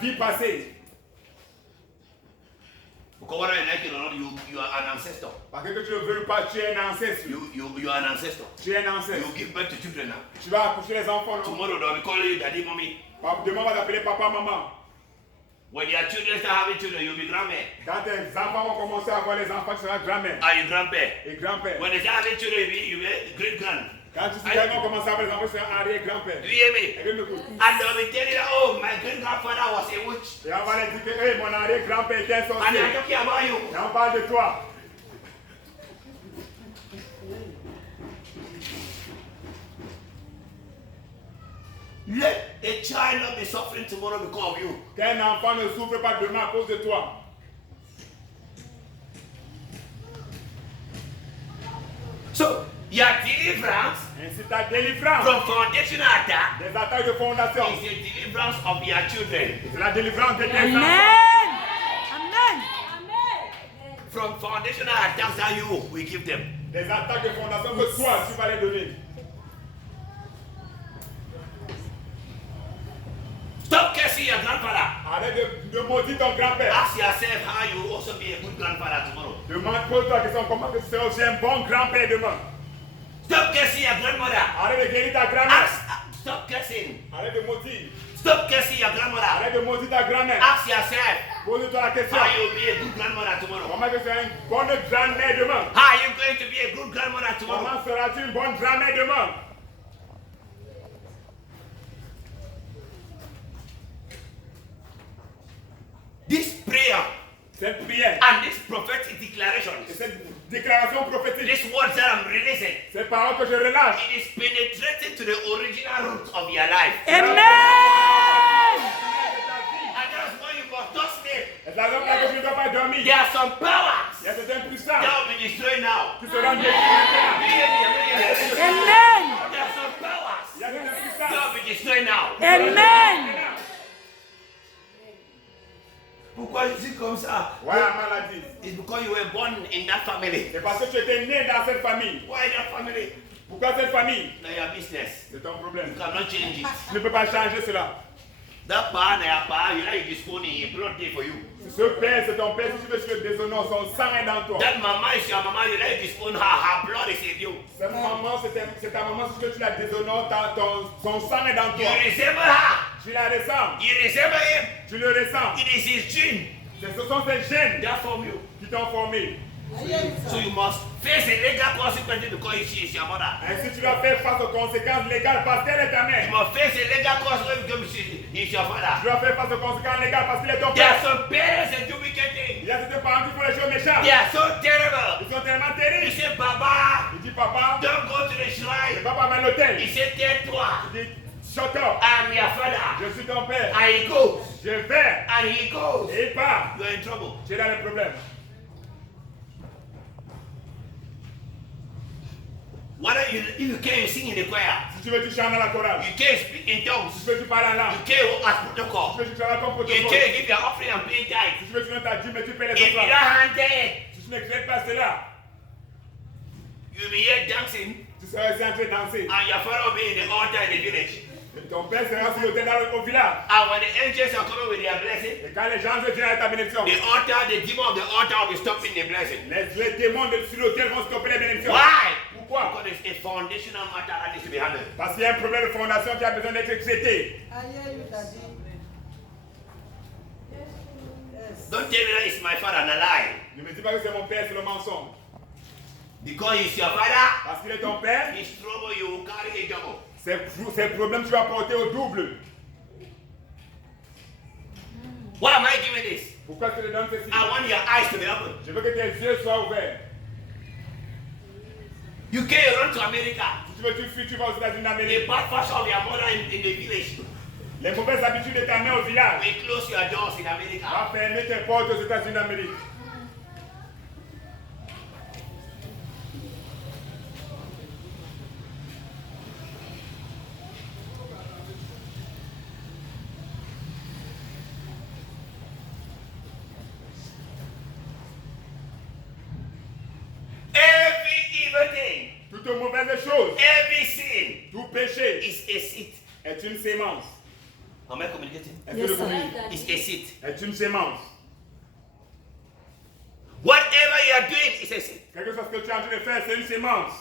vie passée. Whether you like it or not, you are an ancestor. Parce que tu ne veux pas, tu es un ancêtre. You are an ancestor. Tu es un ancêtre. You give birth to children now. Tu vas accoucher les enfants. Non? Tomorrow they'll be calling you daddy, mommy. Demain, on va t'appeler papa, maman. When your children start having children, you'll be grandmère. Quand tes enfants vont commencer à avoir les enfants, tu seras grand-mère. Are you grandpère? Et grand-père. When they start having children, you'll be great grand. Quand tu sais qu'ils vont commencer à avoir les enfants, tu seras arrière-grand-père. Do you hear me? Et And they'll be telling you, oh, my great grandfather was a witch. on va leur dire que hey, mon arrière-grand-père était un And sorcier. they're talking about you. Et on parle de toi. Let a child not be suffering tomorrow because of you. Qu'un enfant ne souffre pas demain à cause de toi. So, your deliverance Ainsi ta délivrance from foundational attack des attaques de fondation. is the deliverance of your children. C'est la délivrance de tes Amen. enfants. Amen. From foundational attacks that you will give them. Des attaques de fondation que toi, tu vas les donner. Stop cursing your grandfather. Arrête de maudire ton grand-père. Ask yourself how you will also be a good grandfather tomorrow. Pose-toi la question, comment tu seras aussi un bon grand-père demain? Stop cursing your grandmother. Arrête de guérir ta grand-mère. Stop cursing. Arrête de maudire. Stop cursing your grandmother. Arrête de maudire ta grand-mère. Ask yourself Pose-toi la question. how you will be a good grandmother tomorrow. Comment tu seras une bonne grand-mère demain? How are you going to be a good grandmother tomorrow? Comment seras-tu une bonne grand-mère demain? This prayer Cette prière and this prophetic declaration, et cette déclaration prophétique, these words that I'm releasing, ces paroles que je relâche, it is penetrating to the original root of your life. Amen. And that's why you must not sleep. c'est la raison pour laquelle tu ne dois pas dormir. There are some powers Il y a certaines that puissances will be destroyed now. qui seront détruites. Amen. There are some powers Il y a certaines that puissances will be destroyed now. Amen. Pourquoi je suis comme ça? Ouais, la maladie. It's because you were born in that family. C'est parce que tu étais né dans cette famille. Why that family? Pourquoi cette famille? Now your business. C'est ton You problème. cannot change it. Tu ne peux pas changer cela. That power, that power, you like this phone in blood day for you. Ce père, c'est ton père. Si tu veux suivre le déshonneur, son sang est dans toi. That mama is your mama, you like this phone, her blood is in you. Cette maman, c'est ta maman. Si tu veux, tu la déshonores, son sang est dans You toi. resemble her. Tu la ressembles. You resemble him. Tu le ressembles. It is his gene Ce sont ces gènes that form you. qui t'ont formé. So you must face the legal consequences because she is your mother. Ainsi, tu dois faire face aux conséquences légales parce qu'elle est ta You mère. must face the legal consequences because she is your father. Tu dois faire face aux conséquences légales parce qu'il est ton There are père. some parents that do wicked things. Il y a certains parents qui font les choses méchantes. They are so terrible. Ils sont tellement You terribles. say, Baba, Il dit, papa, don't go to the je shrine. ne vais pas à l'hôtel. He said, tais-toi. Il dit, shut up. I'm your father. Je suis ton père. And he goes. Je vais. And he goes. Et il part. You're in trouble. Tu es dans le problème. If you can't sing in the choir, Si tu veux, tu chantes dans la chorale. you can't speak in tongues, Si tu veux, tu parles en you langue. can't walk as Si protocol, tu veux, tu travailles comme you protocole. can't give your offering and pay tithe. Si tu veux, tu donnes ta dîme et tu payes les If you don't offrandes. hand it, Si tu ne crées pas cela, you'll be here dancing, tu seras ici en train de danser. and your father will be in the altar in the village. Et ton père sera sur l'autel au village. And when the angels are coming with their blessing, Et quand les gens viennent à ta bénédiction, the altar, the demon of the altar will be stopping the blessing. les démons sur l'autel vont stopper les bénédictions. Why? Pourquoi? Because it's a foundational matter that needs to be handled. Parce qu'il y a un problème de fondation qui a besoin d'être traité. Don't tell me that it's my father and a lie. Ne me dis pas que c'est mon père, c'est le mensonge. Because he's your father, Parce qu'il est ton père, his trouble you will carry a double. c'est le problème que tu vas porter au double. Why am I giving this? Pourquoi tu te donnes ceci? I want your eyes to be open. Je veux que tes yeux soient ouverts. You can't run to America. Si tu veux, tu fuis, tu vas aux États-Unis The d'Amérique. bad fashion of your mother in the village. Les mauvaises habitudes de ta mère au village. We close your doors in America. Va fermer tes portes aux États-Unis d'Amérique. Every evil thing, Toute mauvaise chose, every sin tout péché is a seed. est une sémence. Am I communicating? Est-ce Yes, que le sir. communique It's a seed. est une sémence? Whatever you are doing is a seed. Quelque chose que tu es en train de faire, c'est une sémence.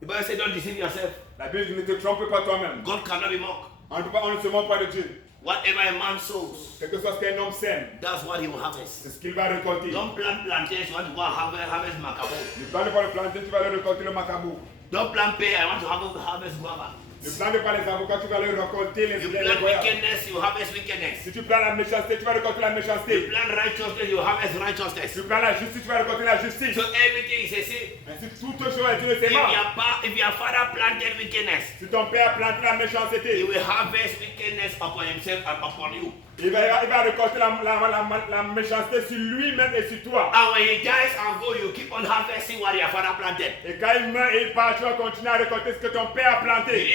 The Bible says, don't deceive yourself. La Bible dit, ne te trompe pas toi-même. God cannot be mocked. On ne se moque pas de Dieu. Whatever a man sows, Quelque chose qu'un homme sème, that's what he will harvest. c'est ce qu'il va récolter. Don't plant plantains, you want to go and harvest macabo. Le plan de pas le planter, tu vas le récolter le macabou. Don't plant pear, I want to harvest guava. Le plan de pas les avocats, tu vas le récolter les You les plant goyas. wickedness, you harvest wickedness. Si tu plants la méchanceté, tu vas récolter la You méchanceté. plant righteousness, you harvest righteousness. Si tu plants la justice, tu vas récolter la justice. So everything is a seed. Ainsi, toute chose est une If sémence. your father planted wickedness, Si ton père a planté la he méchanceté, will harvest wickedness upon himself and upon you. il va récolter la méchanceté sur lui-même et sur toi. And when he dies and go, you keep on harvesting what your father planted. Et quand il meurt et il part, tu vas continuer à récolter ce que ton père a planté.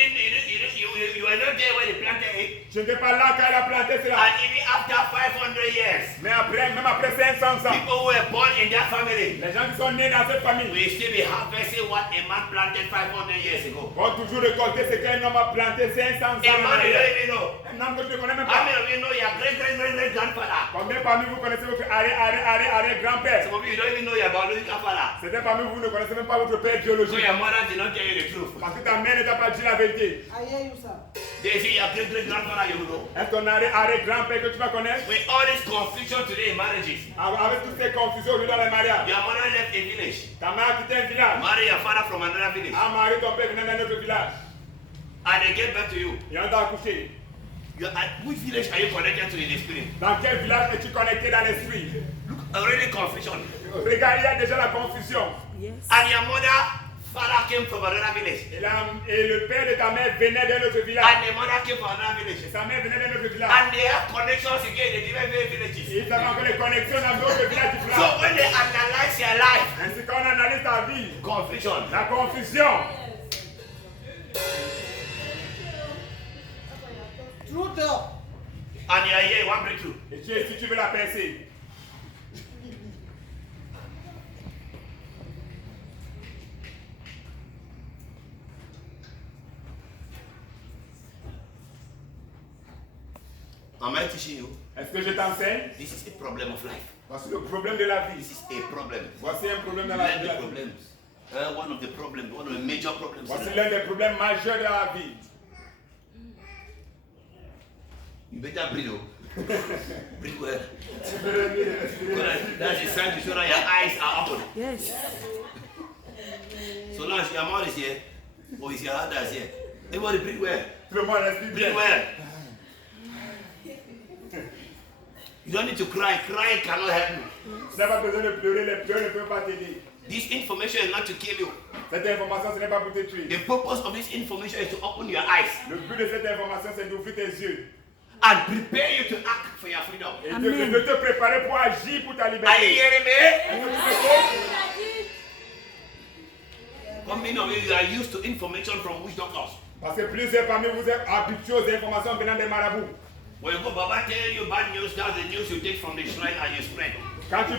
You were not there when he planted it. Je n'étais pas là quand il a planté cela. And even after 500 years, Mais après, même après 500 ans, people who were born in that family les gens qui sont nés dans cette famille will still be harvesting what a man planted 500 years ago. vont toujours récolter ce qu'un homme a planté 500 ans. A man you don't even know. Un homme que tu ne connais même How pas. many of you know your great grandfather? Combien parmi vous connaissez votre arrière-grand-père? Some of you don't even know your biological father. Certains parmi vous ne connaissez même pas votre père So biologique. your mother did not tell you the truth. Parce que ta mère ne t'a pas dit la vérité. I hear you, sir. They say your great grandfather you know. Est-ce ton arrière-grand-père que tu vas connaître? With all this confusion today in marriages, Avec toutes ces confusions aujourd'hui dans les mariages. your mother left a village, Ta mère a quitté un village. marry your father from another village, A marié ton père venant d'un autre village. and they get back to you. Et on t'a accouché. Which village are you connected to in the spirit? Dans quel village es-tu connecté dans l'esprit? Look, already confusion. Regarde, il y a déjà la confusion. Yes. And your mother, father came from another village. Et le père de ta mère venait d'un autre village. And the mother came from another Et village. sa mère venait d'un autre village. And they have connections again in different Et villages. ils avaient encore les connexions dans d'autres villages du So village. when they analyze your life, Ainsi qu'on analyse ta vie, confusion. la confusion. Truth. And you are here, you want breakthrough. Et tu es ici, tu veux la percer. Am I teaching you? Est-ce que je t'enseigne? This is a problem of life. Voici le problème de la vie. This is a problem. Voici un problème dans la Let vie. the problems. One of the problems, one of the major problems. Voici l'un des problèmes majeurs de la vie. You better breathe. Oh. Breathe well. That's a sign to show that your eyes are open. Yes. So long as your mouth is here, or is your heart that's here. Everybody breathe well. Tout le monde respire Breathe bien. well. You don't need to cry. Crying cannot help you. Tu n'as pas besoin de pleurer, les pleurs ne peuvent pas t'aider. This information is not to kill you. Cette information, ce n'est pas pour te tuer. The purpose of this information is to open your eyes Le but de cette information, c'est d'ouvrir tes yeux. and prepare you to act for your freedom. Et Amen. de te préparer pour agir pour ta Are you liberté. hearing me? Est-ce que tu m'écoutes? How many of you are used to information from witch doctors? Parce que plusieurs parmi vous êtes habitués aux informations venant des marabouts. When you go, Baba tell you bad news, that's the news you take from the shrine and you spread. Quand le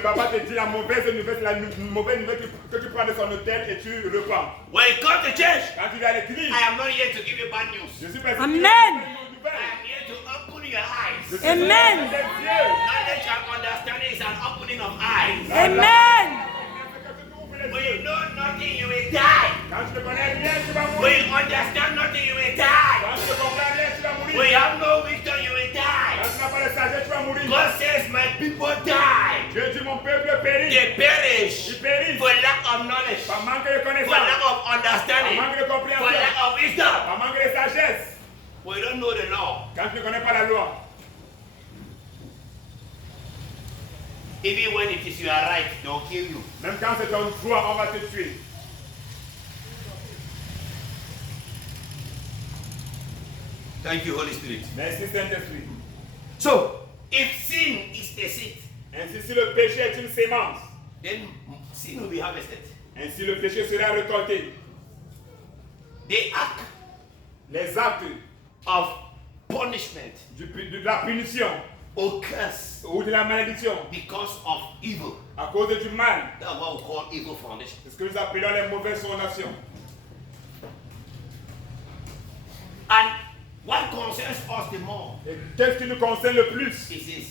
papa te dit la mauvaise nouvelle, c'est la mauvaise nouvelle que tu prends de son hôtel et tu reprends. When you come to church, Quand tu viens à l'église, I am not here to give you bad news. je suis pas ici Amen. pour te donner une I nouvelle. am here to open your eyes. Je suis Amen. ici pour te donner des yeux. Knowledge and understanding is an opening of eyes. Amen. When you know nothing, you will die. Quand tu ne connais rien, tu vas When mourir. you understand nothing, you will die. Quand tu ne comprends rien, tu vas When mourir. you have no wisdom, you will die. Quand tu n'as pas de sagesse, tu vas mourir. God says, my people die. Dieu dit mon peuple périt. They perish Il périt. for lack of knowledge, Par manque de for connaissance. lack of Par understanding, manque de for compréhension. lack of wisdom. Par manque de sagesse. When you don't know the law, Quand tu ne connais pas la loi. even when it is your right, they'll kill you. Même quand c'est ton choix, on va te tuer. Thank you, Holy Spirit. Merci Saint-Esprit. So, if sin is a seed, Ainsi, si le péché est une sémence, then sin will be harvested. ainsi le péché sera récolté. The act Les actes of punishment de la punition or curse ou de la malédiction because of evil. à cause du mal, That's what we call evil foundation. c'est ce que nous appelons les mauvaises fondations. And What concerns us the more Et qu'est-ce qui nous concerne le plus? is this.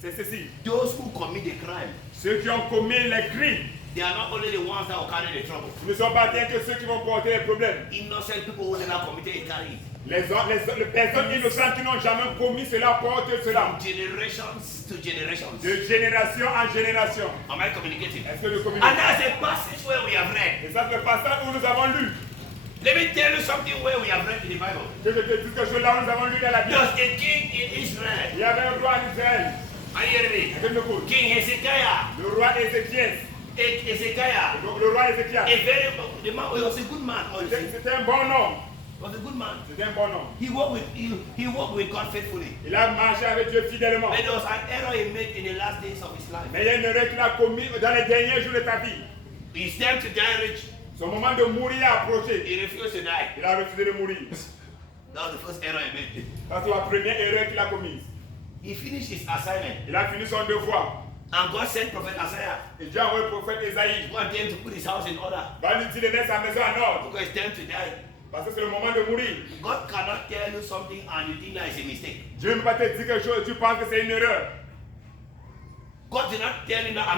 C'est ceci. Those who commit the crime, Ceux qui ont commis les crimes, they are not only the ones that will carry the trouble. ce ne sont pas rien que ceux qui vont porter les problèmes. Innocent people who never committed it carry it. Les personnes innocentes qui n'ont jamais commis cela portent cela. From generations to generations. De génération en génération. Am I communicating? Est-ce que nous And communiquons? that's a passage where we have read. Et ça, c'est le passage où nous avons lu. Let me tell you something where we have read in the Bible. Que je te dis quelque chose là où nous avons lu dans la Bible. There's a king in Israel. Il y avait un roi en Israël. Are you hearing me? Est-ce que nous écoutons? King Hezekiah. Le roi Ézéchias. Hezekiah. Donc, le roi Ézéchias. The man he was a good man. Honestly. C'était un bon homme. He was a good man. C'était un bon homme. He walked with God faithfully. Il a marché avec Dieu fidèlement. But there was an error he made in the last days of his life. Mais il y a une erreur qu'il a commise dans les derniers jours de ta vie. It's time to die rich. Son moment de mourir a approché. He refused to die. Il a refusé de mourir. That was the first error he made. Ça, c'est la première erreur qu'il a commise. He finished his assignment. Il a fini son devoir. And God sent Prophet Isaiah Et Dieu a envoyé le prophète Esaïe. to want him to put his house in order. Va lui dire de mettre sa maison en ordre. Because it's time to die. Parce que c'est le moment de mourir. God cannot tell you something and you think that is a mistake. Dieu ne peut pas te dire quelque chose et tu penses que c'est une erreur. God did not tell him that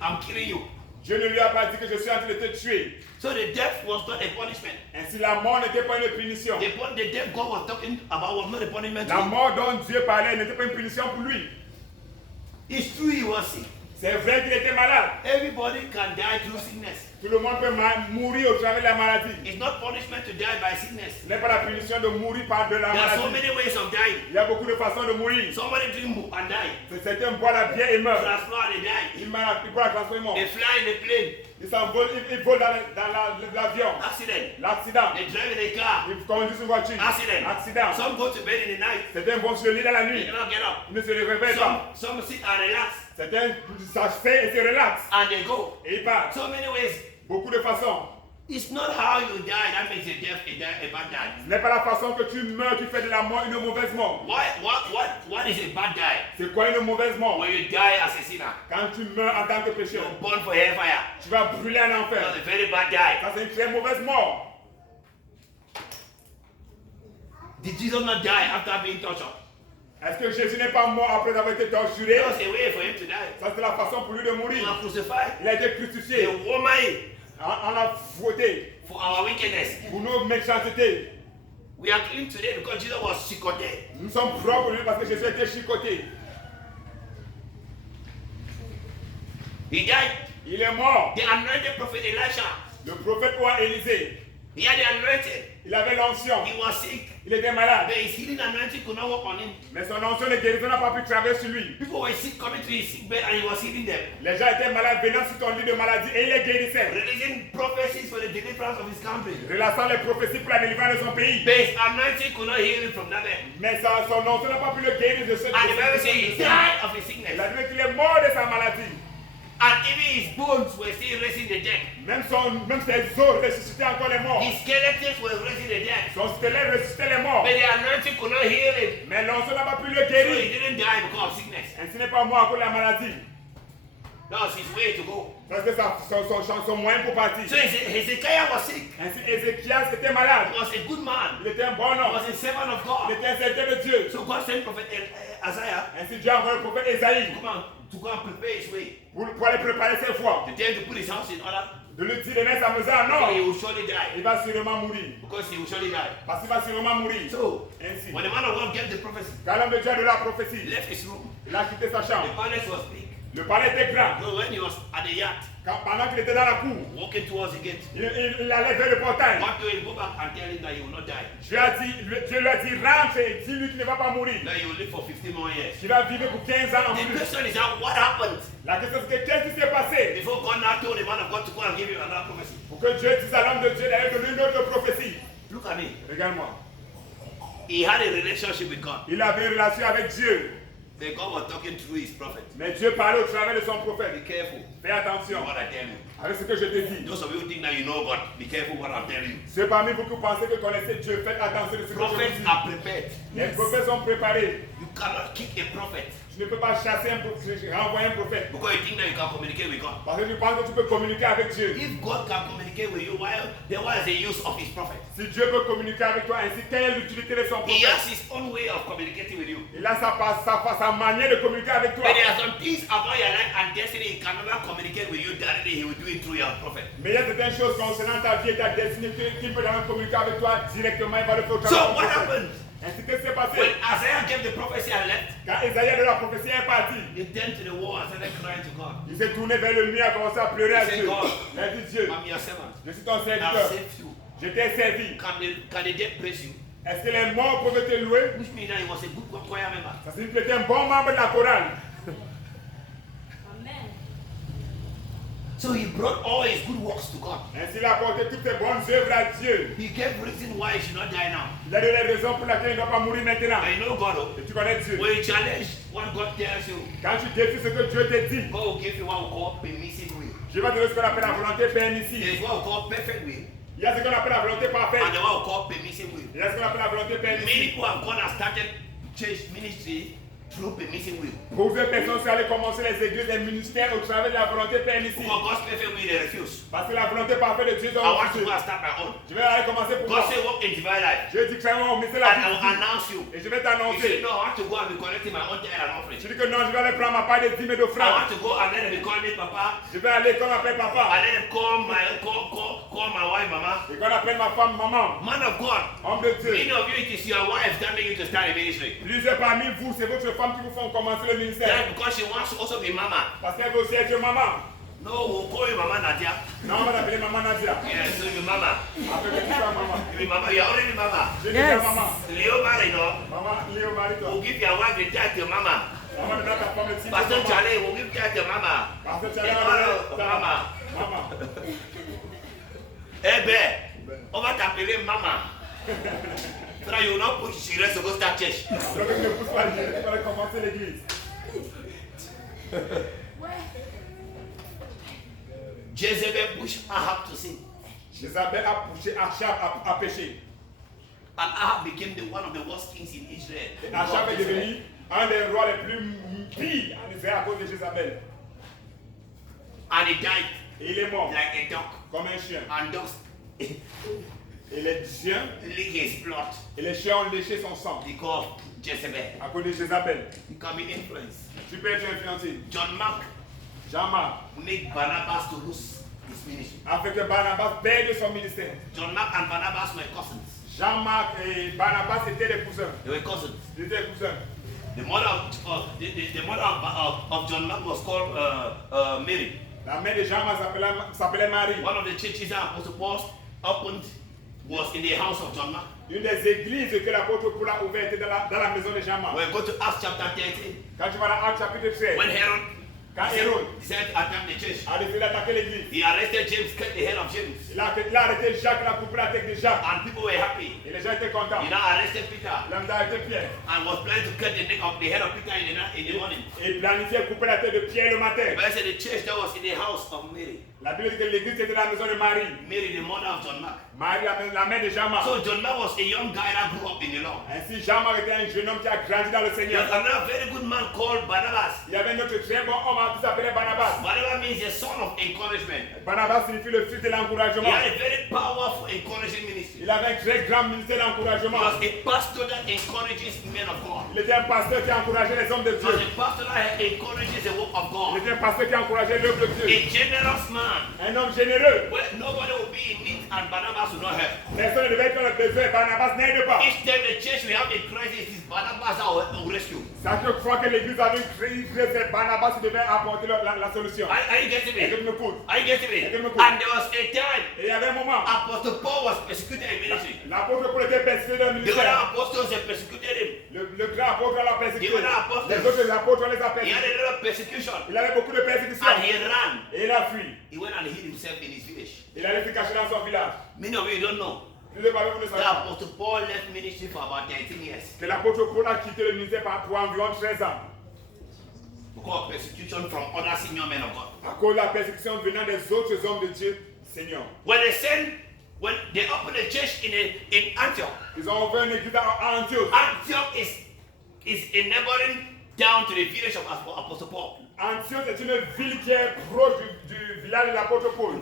I'm killing you. Dieu ne lui a pas dit que je suis en train de te tuer. So the death was not a punishment. Ainsi, la mort n'était pas une punition. The death God was talking about was not a punishment. La mort dont Dieu parlait n'était pas une punition pour lui. It's true he was sick. C'est vrai qu'il était malade. Everybody can die through sickness. Tout le monde peut mourir au travers de la maladie. It's not punishment to die by sickness. Ce n'est pas la punition de mourir par de la There are so maladie. many ways of dying. Il y a beaucoup de façons de mourir. Somebody drink and die. Certains boivent la bière et meurent. Transplant and die. Ils boivent la transformation. They fly in a plane. Ils s'envolent, ils volent dans l'avion. Accident. L'accident. They drive in a car. Ils conduisent une voiture. Accident. Accident. Some go to bed in the night. Certains vont sur le lit dans la They nuit. cannot get up. Ils ne se réveillent pas. Some sit and relax Certains s'achètent et se relaxent. and they go. Et ils partent. So many ways. Beaucoup de façons. It's not how you die that makes a bad die. Ce n'est pas la façon que tu meurs qui fait de la mort une mauvaise mort. What is a bad die? C'est quoi une mauvaise mort? When you die as a sinner, Quand tu meurs en tant que pécheur, you're born for hellfire. tu vas brûler en enfer. That's a very bad die. Ça, c'est une très mauvaise mort. Did Jesus not die after being tortured? Est-ce que Jésus n'est pas mort après avoir été torturé? There was a way for him to die. Ça, c'est la façon pour lui de He mourir. was crucified. Il a été The crucifié. woman On l'a frotté for our wickedness. pour nos méchancetés. We are clean today because Jesus was chicoté. Nous sommes propres pour lui parce que Jésus a été chicoté. He died. Il est mort. The anointed prophet Elisha. Le prophète roi Élisée, He had the anointing. il avait l'onction. He was sick. Il était malade. But his healing anointing could not work on him. Mais son onction de guérison n'a pas pu travailler sur lui. People were sick coming to his sick bed and he was healing them. Les gens étaient malades venant sur ton lit de maladie et il les guérissait. Releasing prophecies for the deliverance of his country. Relassant les prophéties pour la délivrance de son pays. But his anointing could not heal him from that bed. Mais son onction n'a pas pu le guérir de ce And the Bible says he died of his Il sickness. a dit qu'il est mort de sa maladie. And even his bones were still raising the dead. Même ses os ressuscitaient encore les morts. His skeletons were raising the dead. Son squelette ressuscitait les morts. But the anointing could not heal him. Mais l'onction n'a pas pu le So he guérir. didn't die because of sickness. Ainsi n'est pas mort à cause de la maladie. That was his way to go. Parce que son moyen pour partir. So Hezekiah was sick. Ainsi Ézéchias était malade. He was a good man. Il était un bon He homme. was a servant of Il God. était un serviteur de Dieu. So God sent prophet Isaiah Ainsi Dieu a envoyé le prophète Ésaïe to go and prepare his way. pour aller préparer ses voies. To tell him to put his house in order. De lui dire de mettre sa maison en Because he ordre. will surely die. Il va sûrement mourir. Because he will surely die. Parce qu'il va sûrement mourir. So, Ainsi. when the man of God get the prophecy, Quand l'homme de Dieu a de la prophétie, he left his room. il a quitté sa The chambre. palace was big. Le palais était grand. So when he was at the yacht, Pendant qu'il était dans la cour, walking towards the gate, il allait vers le portail. God told him, go back and tell him that he will not die. Dieu lui a dit, rentre et dis-lui qu'il ne va pas mourir. That he will live for 15 more years. Qu'il va vivre pour 15 ans en The plus. question is now, what happened? La question c'est que qu'est-ce qui s'est passé Before God now told the man of God to go and give him another prophecy. pour que Dieu dise à l'homme de Dieu d'aller donner une autre prophétie? Look at me. Regarde-moi. He had a relationship with God. Il avait une relation avec Dieu. But God was talking through his prophet. Mais Dieu parlait au travers de son Be prophète. careful Fais attention what I tell you. avec ce que je te dis. Those of you who think that you know God, be careful what I'm telling you. Ceux parmi vous qui pensez que connaissez Dieu, faites attention de ce que je Prophets vous dis. are prepared. Les prophètes sont préparés. You cannot kick a prophet. Tu ne peux pas chasser un prophète, renvoyer un prophète. Because you think that you can communicate with God. Parce que tu penses que tu peux communiquer avec Dieu. If God can communicate with you, then what is the use of his prophet? Si Dieu peut communiquer avec toi ainsi, quelle est l'utilité de son He prophète? has his own way of communicating with you. Il a sa manière de communiquer avec toi. When there are some things about your life and destiny, he can never communicate with you directly, he will do it through your prophet. Mais il y a certaines choses concernant ta vie et ta destinée qu'il peut jamais communiquer avec toi directement. Il va le faire au travers So de ton what prophète. happened? Ainsi que c'est passé. When Isaiah gave the prophecy and left, Quand Isaïe de la prophétie est parti, he turned to the wall and started crying to God. il s'est tourné vers le mur et a commencé à pleurer à He said, Dieu. God, Il a dit Dieu, I'm your servant. je suis ton I've serviteur. saved you. Je t'ai servi. Can the dead praise you? Est-ce que les morts peuvent te louer? Which means that he was a good choir member. Ça signifie que tu es un bon membre de la chorale. Amen. So he brought all his good works to God. Ainsi, il a apporté toutes ses bonnes œuvres à Dieu. He gave reason why he should not die now. Il a donné les raisons pour lesquelles il ne doit pas mourir maintenant. But you know God, oh, Et tu connais Dieu. when you challenge what God tells you, Quand tu défies ce que Dieu te dit, God will give you what we call permissive will. Dieu va te donner ce qu'on appelle la volonté There permissive. is what we call perfect will Il y a ce qu'on appelle la volonté parfaite. and the what we call permissive will. Il y a ce qu'on appelle la volonté Many permissive. people have gone and started church ministry through permissive will. Beaucoup de personnes sont allées commencer les églises et ministères au travers de la volonté permissive. Because God's perfect will, they refuse. Parce que la volonté parfaite de Dieu I doit want to refuser. go and start my own. Je vais aller commencer pour God moi. say walk in divine life. Je dis clairement au ministère de And la I will vie. announce you. Et je vais You say, t'annoncer. no, I want to go and be collecting my own tithe and offering. Je dis que non, je vais aller prendre ma part des dîmes et I d'offrandes. want to go and let them be calling me Papa. Je vais aller comme appelle And papa. let them call my wife Mama. Et qu'on appelle ma femme maman. Man of God. Homme de Dieu. Many of you, it is your wife telling you to start a ministry. Plusieurs parmi vous, c'est votre femme qui vous font commencer le ministère. That's because she wants to also be Mama. Parce qu'elle veut aussi être maman. No, we'll call you Mama Nadia. Non, on va l'appeler maman Nadia. Yes, so you Mama. Après que tu sois maman. You be Mama. You're already Mama. Je dis déjà maman. Leo Mara, you know. Maman, Léo, marie-toi. We'll give your wife the tithe to Mama. Maman, donne ta femme le titre. Pastor maman. Charlie, we'll give tithe to Mama. Pasteur Et Charlie, toi, Mama. Maman. Eh ben, on va t'appeler Mama. So that you will not push she rest to go start church. Donc, ne pousse pas, tu vas commencer l'église. Jezebel pushed Ahab to sin. Jézabel a poussé Achab à pécher. And Ahab became one of the worst kings in Israel. Achab est devenu un des rois les plus pires en Israël à cause de Jézabel. And he died Et il est mort like a dog. comme un chien. And dogs Et les chiens, lick his blood ont léché son sang because of Jezebel. à cause de Jézabel. You can be influenced. Tu peux être influencé. John Mark Jean-Marc made Barnabas to lose his ministry. a fait que Barnabas perde son ministère. John Mark and Barnabas were cousins. Jean-Marc et Barnabas étaient des cousins. They were cousins. Ils étaient cousins. The mother of John Mark was called Mary. La mère de Jean-Marc s'appelait Marie. One of the churches that Apostle Paul opened was in the house of John Mark. Une des églises que l'apôtre Paul a ouvertes dans la maison de Jean-Marc. When we go to Acts chapter 13, Quand tu vas dans Actes chapitre 13, when Herod quand Hérode decided to attack the church, a décidé d'attaquer l'église, he arrested James, cut the head of James, il a arrêté Jacques, il a coupé la tête de Jacques. and people were happy. Et les gens étaient contents. He now arrested Peter Il a arrêté Pierre. and was planning to cut the neck of the head of Peter in the morning. Et planifié couper la tête de Pierre le matin. The Bible said the church that was in the house of Mary, La Bible dit que l'église était dans la maison de Marie. Mary, the mother of John Mark. Marie, la mère de Jean-Marc. So John Mark was a young guy that grew up in the Lord. Ainsi, Jean-Marc était un jeune homme qui a grandi dans le There Seigneur. was another very good man called Barnabas. Il y avait un autre très bon homme qui s'appelait Barnabas. Barnabas means a son of encouragement. Barnabas signifie le fils de He l'encouragement. had a very powerful encouraging ministry. Il avait un très grand ministère He d'encouragement. was a pastor that encourages men of God. Il était un pasteur qui encourageait les hommes de He was Dieu. a pastor that encourages the work of Il God. était un pasteur qui encourageait l'œuvre de Dieu. A generous man. Un homme généreux. Where nobody will be in need and Barnabas will not help. Personne ne devait être dans le besoin. Barnabas n'aide pas. Each time the church will have a crisis, it is Barnabas that will rescue. Chaque fois que l'église avait une crise, c'est Barnabas qui devait apporter la solution. Are you getting Est-ce que me? tu me cours? Are you getting me? Est-ce que tu me cours? And there was a time Et il y avait un moment, Apostle Paul was persecuted in ministry. l'apôtre Paul était persécuté dans le The other ministère. apostles they persecuted him. Le grand apôtre l'a persécuté. The other apostles. Les autres apôtres les a He had persécutés. a lot of persecution. Il avait beaucoup de persécutions. And he ran. Et il a fui. He went and hid himself in his village. Il allait se cacher dans son village. Many of you don't know Plusieurs parmi vous ne savez that pas Apostle Paul left ministry for about 13 years que l'apôtre Paul a quitté le ministère pour environ 13 ans. because of persecution from other senior men of God. À cause de la persécution venant des autres hommes de Dieu, Seigneur. When they opened a church in Antioch, Ils ont ouvert une église à Antioche. Antioch is a neighboring down to the village of Apostle Paul. Antioche est une ville qui est proche du village de l'apôtre Paul.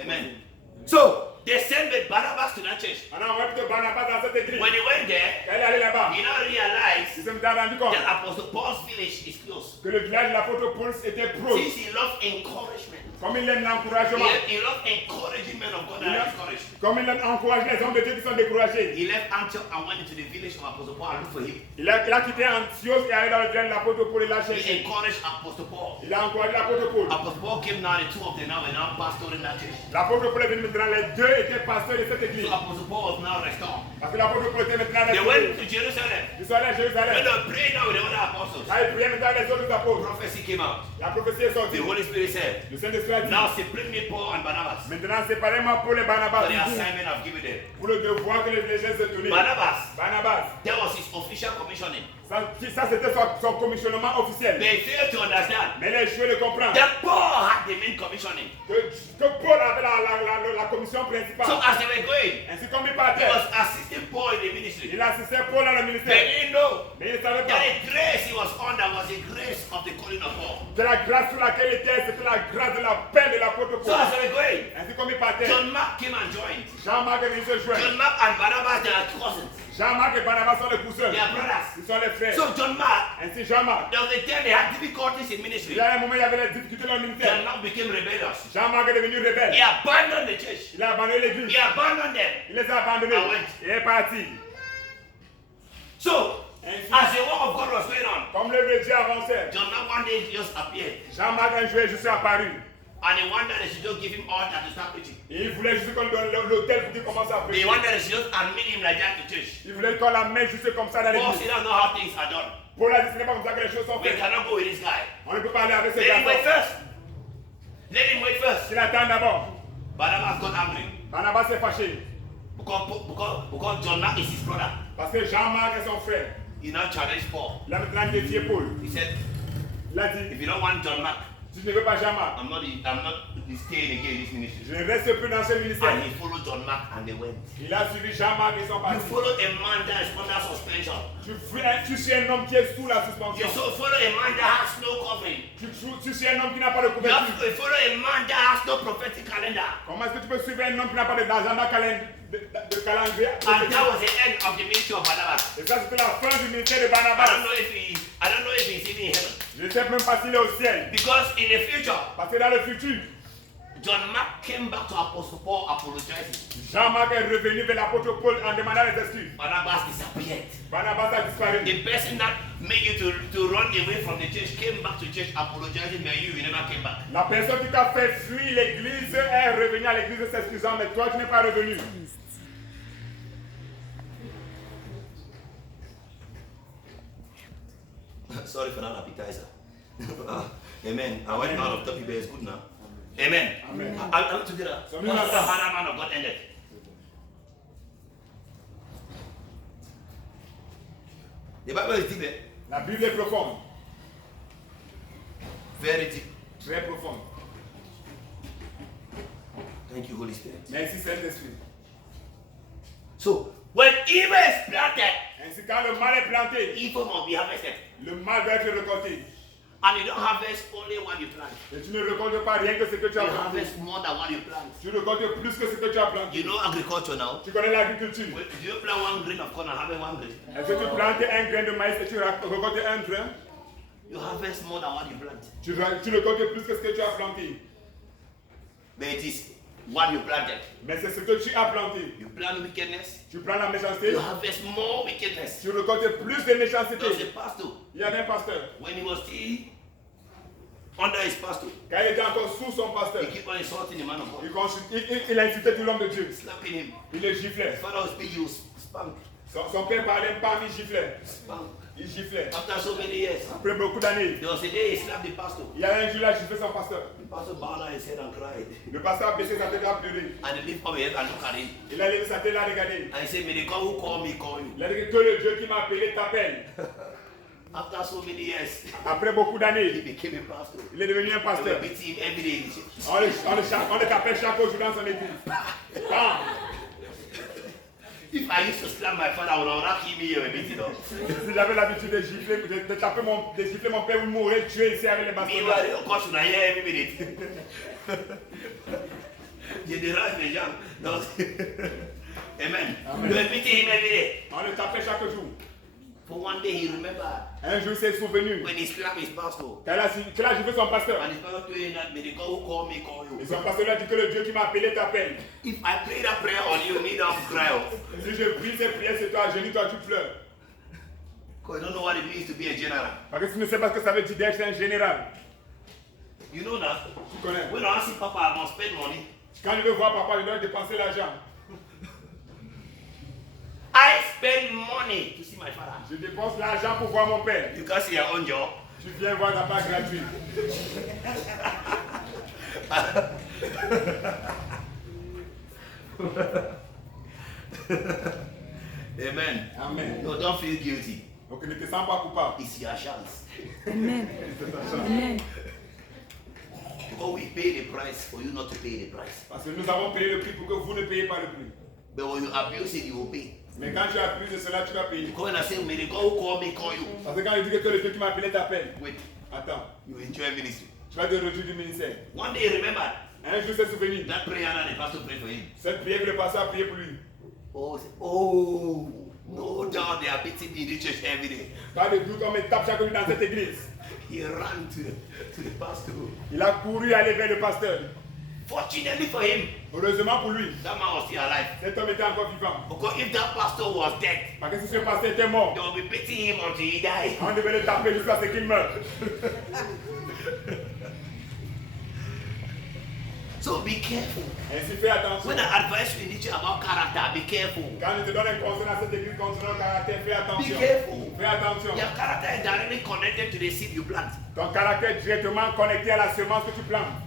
Amen. So, they sent Barnabas to that church. On a envoyé plutôt Barnabas dans cette église. When he went there, Quand il est allé là-bas, he now realized il s'est rendu compte that Apostle Paul's village is close. que le village de l'apôtre Paul était proche. Since he loved encouragement. Comme il aime l'encouragement, He loved encouraging men of God that are discouraged. comme il aime encourager les hommes de Dieu qui sont découragés. He left Antioch and went into the village of Apostle Paul and looked for him. Il a quitté Antioche et allé dans le village de l'apôtre Paul et l'a He cherché. encouraged Apostle Paul. Il a encouragé l'apôtre Paul. Apostle Paul came now, the two of them now were now pastoring that church. L'apôtre Paul est venu maintenant, les deux étaient pasteurs de cette église. So Apostle Paul was now restored. Parce que l'apôtre Paul était maintenant They restauré. went to Jerusalem. Ils sont allés à When Jérusalem. they were praying now with the other apostles, Quand ils priaient maintenant les autres apôtres, prophecy came out. la prophétie est sortie. The Holy Spirit said, Le Saint-Esprit a dit, now separate me Paul and Barnabas maintenant séparément Paul et Barnabas for the assignment I've given them. pour le devoir que les gens se donnaient. Barnabas, Barnabas, that was his official commissioning. ça c'était son commissionnement officiel. They failed to understand Mais les joueurs le comprennent. that Paul had the main commissioning. Que Paul avait la commission principale. So as they were going, Ainsi comme il he partait, was assisting Paul in the ministry. il assistait Paul dans le They ministère. didn't know Mais il ne savait that pas the grace he was under was the grace of the calling of Paul. que la grâce sur laquelle il était, c'était la grâce de l'appel de l'apôtre So Paul. as they were going, Ainsi comme il partait, John Mark came and joined. Jean-Marc est venu se joindre. John Mark and Barnabas, they are cousins. Jean-Marc et Barnabas sont les cousins. They are brothers. Ils sont les frères. So John Mark, Ainsi Jean-Marc. there was a time they had difficulties in Il ministry. y a un moment, il y avait des difficultés dans le John ministère. Mark became rebellious. Jean-Marc est devenu rebelle. He abandoned the church. Il a abandonné l'église. He abandoned them. Il les a abandonnés. Ah ouais. Il est parti. So, as the work of God was going on, Comme l'œuvre de Dieu avançait, John Mark one day just appeared. Jean-Marc un jour est juste apparu. And they wanted they should just give him order to start preaching. Et il voulait juste qu'on donne l'hôtel pour qu'il commence à They prêcher. wanted they should just admit him like that to church. Il voulait qu'on la mette juste comme ça dans Paul l'église. said, that's not how things are done. Paul a dit, ce n'est pas comme ça que les choses sont We faites. cannot go with this guy. On ne peut pas aller avec ce Let him wait garçon. first. Let him wait first. Il attend d'abord. Barnabas got angry. Barnabas s'est fâché. Because John Mark is his brother. Parce que Jean-Marc est son frère. He now challenged Paul. Il a maintenant défié Paul. He said, Il a dit, if you don't want John Mark, si tu ne veux pas Jean-Marc, I'm not staying again in this ministry. je ne reste plus dans ce ministère. And he followed John Mark and they went. Il a suivi Jean-Marc et son You parti. follow a man that is under suspension. Tu suis un homme qui est sous la You suspension. follow a man that has no covering. Tu suis un homme qui n'a pas de You couverture. have to follow a man that has no prophetic calendar. Comment est-ce que tu peux suivre un homme qui n'a pas d'agenda de calendrier? And that was the end of the ministry of Barnabas. Et ça, c'était la fin du ministère de I don't Barnabas. know if he's even in heaven. Je ne sais même pas s'il est au ciel. Because in the future, Parce que dans le futur, John Mark came back to Apostle Paul apologizing. Jean-Marc est revenu vers l'apôtre Paul en demandant les excuses. Barnabas disappeared. Barnabas a disparu. The person that made you to run away from the church came back to church apologizing, but you never came back. La personne qui t'a fait fuir l'église est revenue à l'église s'excusant, mais toi tu n'es pas revenu. Sorry for that appetizer. Amen. I went out of topic, but it's good now. Amen. Amen. Are we together? So What's we are- the harder man of God ended? The Bible is deep, eh? La Bible est profonde, Very deep. très profonde. Thank you, Holy Spirit. Merci Saint-Esprit. So, when evil is planted, Ainsi quand le mal est planté, evil must be harvested. le mal doit être récolté. And you don't harvest only what you plant. Et tu ne récoltes pas rien que ce que tu You as planté. harvest more than what you plant. Tu récoltes plus que ce que tu as planté. You know agriculture now. Tu connais l'agriculture. Do you plant one grain of corn and harvest one grain? Est-ce que tu plantes un grain de maïs et tu récoltes un grain? You harvest more than what you plant. Tu récoltes plus que ce que tu as planté. But it is what you planted. Mais c'est ce que tu as planté. You plant wickedness, Tu prends la méchanceté, you harvest more wickedness. tu récoltes plus de méchanceté. There was a pastor, Il y avait un pasteur. when he was still under his pastor, Quand il était encore sous son pasteur, he kept on insulting the man of God, il a insulté tout l'homme de Dieu. slapping him. Il le giflait. His father was speaking, he was spank, Son père parlait pas, il giflait. spank. Il giflait. After so many years, Après beaucoup d'années, there was a day he slapped the pastor. il y a un jour là, giflé son pasteur. The pastor bowed down his head and cried. Le pasteur a baissé sa tête à pleurer. And he lifted up his head and looked at him. Il a levé sa tête là, regardé. And he said, may the God who called me call you. Il a dit que le Dieu qui m'a appelé t'appelle. After so many years, Après beaucoup he d'années, became a pastor. il est devenu un They pasteur. were beating him every day in the church. On le t'appelle chaque jour dans son église. Bam! If I used to slap my father, I would have killed me a bit, you know. Si j'avais l'habitude de gifler, de taper de gifler mon père, il m'aurait tué ici avec les bastons. Me, of course, I hear every minute. Général des gens. Donc, amen. We beat him every day. On le tapait chaque jour. For one day, he remembered Un jour, il s'est souvenu. when he slapped his pastor. Qu'il a giflé son pasteur. And his pastor told him that, may the God who called me call Et you. son pasteur lui a dit que le Dieu qui m'a appelé t'appelle. If I pray that prayer on you, need not cry. Si je prie ces prières sur toi, génis toi, tu pleures. Because you don't know what it means to be a general. Parce que tu ne sais pas ce que ça veut dire d'être un général. You know that? Tu connais. When I see Papa, I must spend money. Quand je veux voir papa, je dois dépenser l'argent. I spend money to see my father. Je dépense l'argent pour voir mon père. You can see your own job. Tu viens voir ta part gratuite. Amen. Amen. No, don't feel guilty. Donc ne te sens pas coupable. It's your chance. Amen. Amen. Because we pay the price for you not to pay the price. Parce que nous avons payé le prix pour que vous ne payez pas le prix. But when you abuse it, you will pay. Mais quand tu as plus de cela, tu vas payer. Because when I say, may the God who call me call you. Parce que quand il dit que le Dieu qui m'a appelé t'appelle. Wait, Attends, you enjoy ministry. tu vas te retourner du ministère. One day, remember Un jour, c'est souvenu. that prayer that the pastor prayed for him. Cette prière que le pasteur a prié pour lui. Oh, no doubt they are beating me in the church every day. Pas de doute, on me tape chaque jour dans cette église. He ran to the pastor. Il a couru aller vers le pasteur. Fortunately for him, Heureusement pour lui, that man was still alive. cet homme était encore vivant. Because if that pastor was dead, Parce que si ce pasteur était mort, they will be beating him until he died. on devait le taper jusqu'à ce qu'il meure. So be careful. Ainsi, fais attention. When I advise you in teaching about character, be careful. Quand je te donne un conseil dans cette église concernant le caractère, fais Be attention. careful. Fais attention. Your character is directly connected to the seed you plant. Ton caractère est directement connecté à la semence que tu plantes.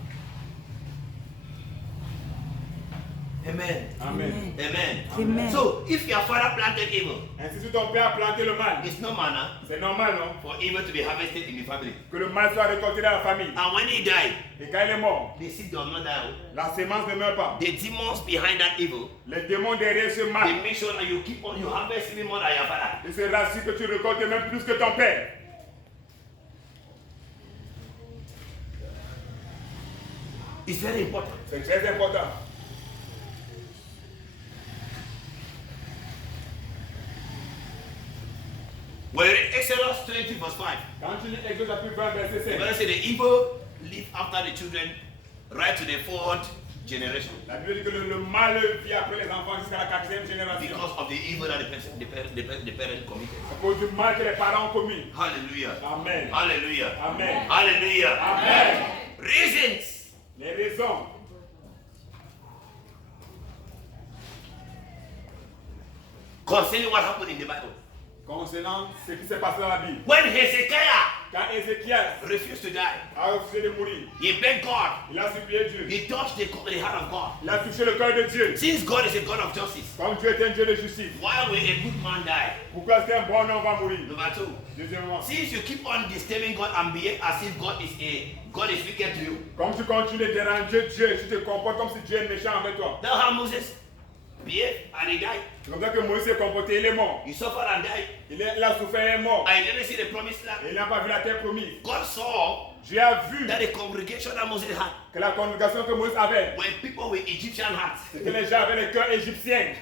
Amen. Amen. Amen. Amen. So if your father planted evil, Ainsi, si ton père a planté le mal, it's no manner c'est normal, non? for evil to be harvested in the family. Que le mal soit récolté dans la famille. And when he died, Et quand il est mort, the seed does not die. la semence ne meurt pas. The demons behind that evil, Les démons derrière ce they mal, make sure that you keep on, you harvest even more than your father. ils se rassurent que tu récoltes même plus que ton père. It's very important. C'est très important. When in Exodus 20 verse 5, Quand tu lis Exode chapitre 20, verset the 5, Bible says the evil live after the children right to the fourth generation la Bible dit que le mal vit après les enfants jusqu'à la quatrième génération. because of the evil that the parent committed. À cause du mal que les parents ont commis. Hallelujah. Amen. Hallelujah. Amen. Hallelujah. Amen. Reasons. Les raisons. Concerning what happened in the Bible. Concernant ce qui s'est passé dans la Bible. When Hezekiah Quand Ézéchias refused to die, a refusé de mourir, he begged God. il a supplié Dieu. He touched the heart of God. Il a touché le cœur de Dieu. Since God is a God of justice, Comme Dieu est un Dieu de justice, why will a good man die? pourquoi est-ce qu'un bon homme va mourir? Number two, Deuxièmement, since you keep on disturbing God and behave as if God is wicked to you, comme tu continues de déranger Dieu, tu te comportes comme si Dieu est méchant avec toi. that's how Moses behaved and he died. C'est comme ça que Moïse s'est comporté, il est mort. He suffered and died. Il a souffert, il est mort. I didn't see the promised land. Il n'a pas vu la terre promise. God saw Dieu a vu that the congregation that Moses had que la congrégation que Moïse avait, were people with Egyptian hearts. c'était les gens avec le cœur égyptien.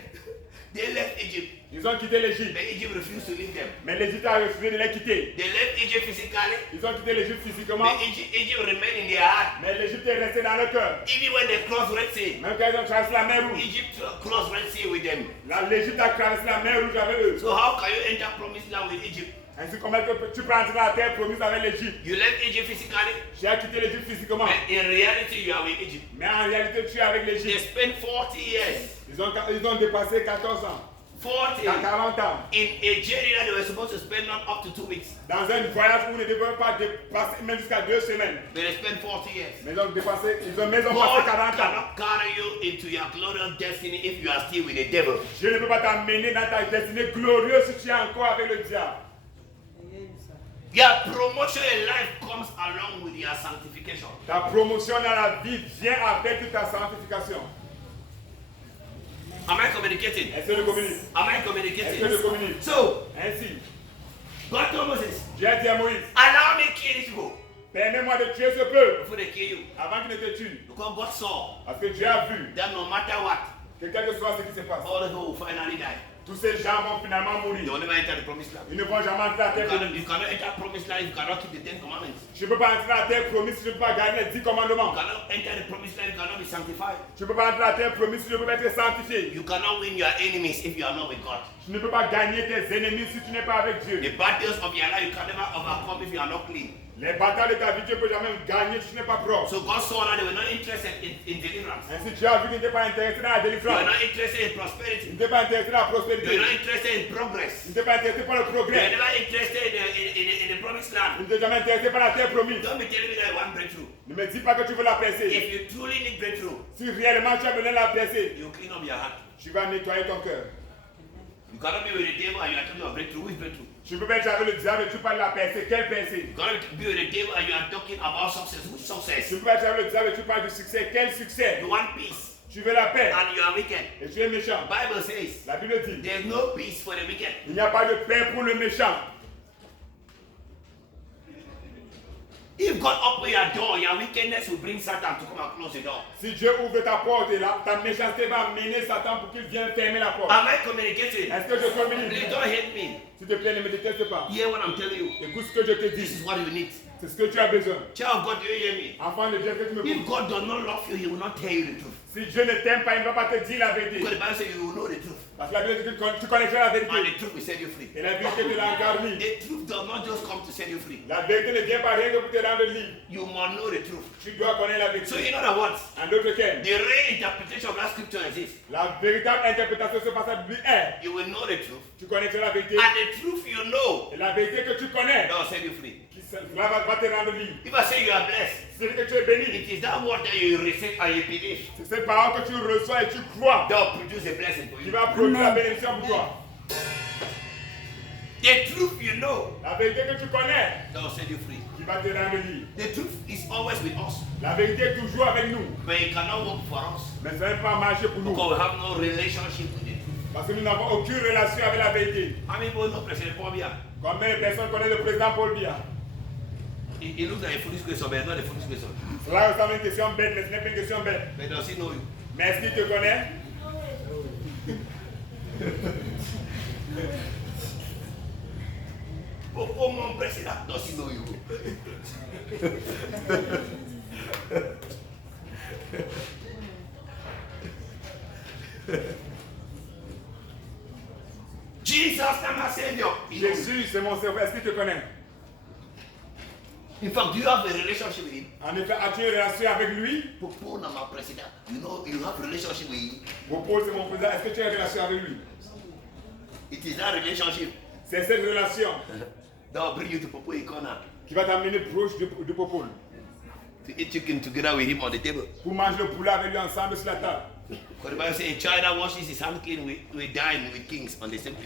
They left Egypt. Ils ont quitté l'Égypte. But Egypt refused to leave them. Mais l'Égypte a refusé de les quitter. They left Egypt physically. Ils ont quitté l'Égypte physiquement. But Egypt remained in their heart. Mais l'Égypte est restée dans le cœur. Even when they crossed Red Sea, Même quand ils ont traversé la mer rouge. Egypt crossed Red Sea with them. L'Égypte a traversé la mer rouge avec eux. So how can you enter promised land with Egypt? Ainsi, comment est-ce que tu peux entrer dans la terre promise avec l'Égypte? You left Egypt physically, Tu as quitté l'Égypte physiquement. but in reality you are with Egypt. Mais en réalité, tu es avec They l'Égypte. spent 40 years. Ils ont dépassé 14 ans. 40 40 ans. in a journey that they were supposed to spend not up to 2 weeks. Dans un voyage où ils ne devaient pas dépasser même jusqu'à 2 semaines. But they spent 40 years. Mais ils ont passé God 40 ans. cannot carry you into your glorious destiny if you are still with the devil. Dieu ne peut pas t'amener dans ta destinée glorieuse si tu es encore avec le diable. Your promotion in life comes along with your sanctification. Ta promotion dans la vie vient avec ta sanctification. Am I communicating? Est-ce que je communique? Am I Est-ce communicating? que je communique? So, Ainsi, God told Moses, Dieu a dit à Moïse, allow me to kill this people permets-moi de tuer ce peuple before they kill you. avant qu'il ne te tue. Because God saw Parce que Dieu a vu that no matter what, que quel que soit ce qui se passe, all the people will finally die. tous ces gens vont finalement They mourir. will never enter the promised land. Ils ne vont jamais entrer à la terre promise. You cannot enter the promised land if you cannot keep the 10 commandments. Tu ne peux pas entrer à la terre promise si tu ne peux pas garder les 10 You commandements. cannot enter the promised land if you cannot be sanctified. Tu ne peux pas entrer à la terre promise si tu ne peux pas être sanctifié. You cannot win your enemies if you are not with God. Tu ne peux pas gagner tes ennemis si tu n'es pas avec Dieu. The battles of your life you can never overcome if you are not clean. Les batailles de ta vie, tu ne peux jamais gagner si tu n'es pas propre. So God saw that they were not interested in deliverance. Ainsi, Dieu a vu qu'il n'était pas intéressé dans la They were délivrance. not interested in Il prosperity. n'était pas intéressé dans la They were prospérité. not interested in progress. Il n'était pas intéressé par le They were progrès. never interested in the promised Il land. n'était jamais intéressé par la terre promise. Don't be telling me that you want breakthrough. Ne me dis pas que tu veux la percer. If you truly need breakthrough, Si réellement tu as besoin de la percer, you clean up your heart. tu vas nettoyer ton cœur. You cannot be with the devil and you are talking about breakthrough. Who is breakthrough? Tu ne peux pas être avec le diable et tu parles de la percée. Quelle percée? You cannot be with the devil and you are talking about success. Which Tu success? ne peux pas être avec le diable et tu parles du succès. Quel succès? You want peace Tu veux la paix and you are wicked. et tu es méchant. Bible says La Bible dit, there's no peace for the wicked. il n'y a pas de paix pour le méchant. If God open your door, your wickedness will bring Satan to come and close the door. Si Dieu ouvre ta porte et là, ta méchanceté va amener Satan pour qu'il vienne fermer la porte. Am I communicating? Est-ce que je Please communique? don't hate me. S'il te plaît, ne me déteste pas. Hear what I'm telling you. Écoute ce que je te This dis. is what you need. C'est ce que tu as besoin. Child of God, do you hear me? Enfant de Dieu, est-ce que tu me If écoutes? God does not love you, He will not tell you the truth. Si Dieu ne t'aime pas, il ne va pas te dire la vérité. Because the Bible says you will know the truth. Parce que la Bible dit que tu connaîtras la And vérité. the truth will set you free. Et la vérité te rend garni. The truth does not just come to set you free. La vérité ne vient pas rien que pour te rendre libre. You must know the truth. Tu dois connaître la So vérité. in other words, En d'autres termes, the reinterpretation of that scripture is this. la véritable interprétation de ce passage biblique est, You will know the truth. tu connaîtras la vérité. And the truth you know, Et la vérité que tu connais, that will set you free. cela va te rendre libre. If I say you are blessed, C'est-à-dire que tu es béni. it is that word that you receive and you believe C'est cette parole que tu reçois et tu crois that will produce a blessing for qui you. va produire la Amen. bénédiction pour toi. The truth you know, La vérité que tu connais that will set you free. qui va te rendre libre. The truth is always with us, La vérité est toujours avec nous. but it cannot work for us Mais ça ne va pas marcher pour nous. because we have no relationship with the truth. Parce que nous n'avons aucune relation avec la vérité. How many people know President Paul Biya? Combien de personnes connaissent le président Paul Biya? He looks like a foolish question, but not a foolish question. Cela ressemble à une question bête, mais ce n'est pas une question bête. But does he know you? Mais est-ce qu'il te connaît? Oh, mon president, does he know you? Jesus is my Savior. He knows you. Jésus, c'est mon sauveur. Est-ce qu'il te connaît? In fact, do you have a relationship with him? En effet, as-tu une relation avec lui? Paul, my president. You know, you have a relationship with him. Bon, Paul, c'est mon président. Est-ce que tu as une relation avec lui? It is that relationship C'est cette relation that will bring you to Popo Ikona qui va t'amener proche de Paul. to eat chicken together with him on the table. Pour manger le poulet avec lui ensemble sur la table. Because the Bible says a child that washes his hand clean will dine with kings on the same